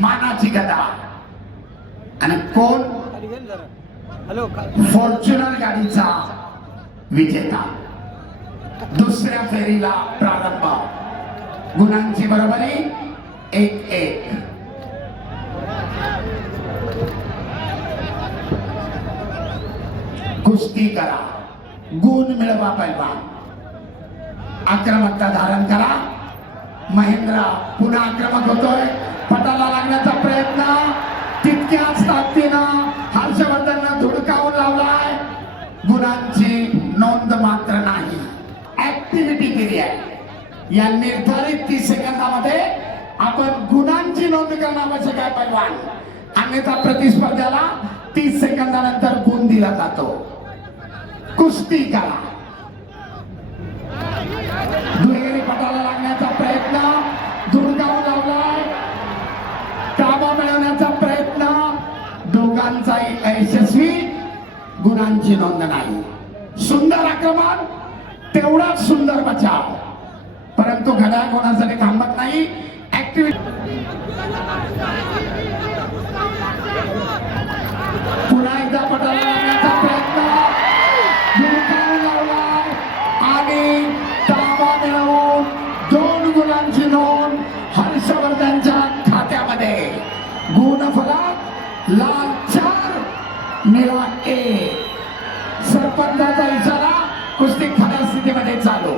मानाची गदा आणि कोण फॉर्च्युनर गाडीचा विजेता. दुसऱ्या फेरीला प्रारंभ. गुणांची बरोबरी 1-1. कुस्ती करा, गुण मिळवा पैलवान. आक्रमकता धारण करा. महेंद्र पुन्हा आक्रमक होतोय. पटाला लागण्याचा प्रयत्न तितक्याच ताकदीनं हर्षवर्धननं धुडकावून लावलाय. गुणांची नोंद मात्र नाही. ऍक्टिव्हिटी केली आहे. या निर्धारित 30 सेकंदामध्ये आपण गुणांची नोंद करणं आवश्यक आहे पैलवान. अन्यथा प्रतिस्पर्ध्याला 30 सेकंदानंतर गुण दिला जातो. कुस्ती करा. दुहेरी पटाला लागण्याचा प्रयत्न धुडकावून लावलाय. ताबा मिळवण्याचा प्रयत्न दोघांचाही अयशस्वी. गुणांची नोंद नाही. सुंदर आक्रमण, तेवढाच सुंदर बचाव. परंतु घड्याळ कोणासाठी थांबत नाही. ऍक्टिव्हिटी पुन्हा एकदा पटाला लागण्याचा प्रयत्न धुडकावून लावलाय आणि ताबा मिळवून 2 गुणांची नोंद हर्षवर्धनच्या खात्यामध्ये. गुणफलक लाल 4 निळा 1. सरपंचाचा इशारा. कुस्ती खऱ्या स्थितीमध्ये चालू.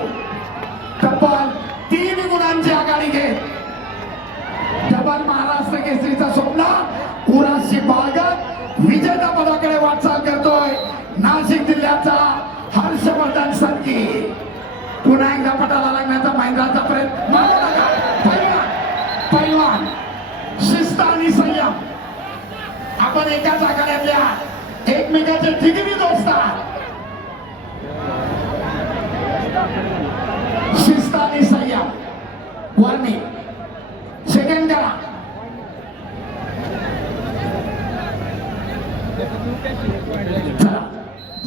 तब्बल 3 गुणांची आघाडी घेत डबल महाराष्ट्र केसरीचा स्वप्न उराशी बाळगत विजेता पदाकडे वाटचाल करतोय नाशिक जिल्ह्याचा हर्षवर्धन सरकी. पुन्हा एकदा पटाला लागण्याचा महेंद्राचा प्रयत्न. पैलवान शिस्त आणि संयम. आपण एकाच आघाड्यातल्या एकमेकाचे ठिगरी दोस्त आहात. शिस्त आणि संयम. वॉर्निंग. सेकंड करा.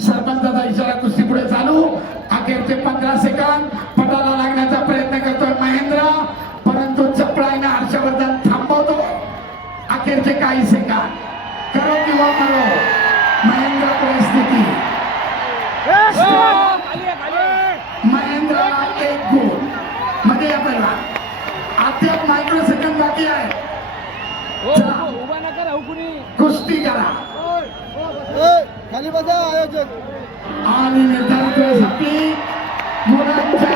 सरपंचाचा इशारा. कुस्ती पुढे चालू. अखेरचे 15 सेकंद. पटाला लागण्याचा प्रयत्न करतोय महेंद्र, परंतु चपळाईने हर्षवर्धन थांबवतो. अखेरचे काही सेकंद. करो किंवा मरो. महेंद्र परिस्थिती. महेंद्रला 1 गुण. मध्ये या पहिला अद्याप मायक्रो सेकंद बाकी आहे. कुस्ती करा. खाली बसा आयोजक. आणि निर्धारित वेळेसाठी गुणांच्या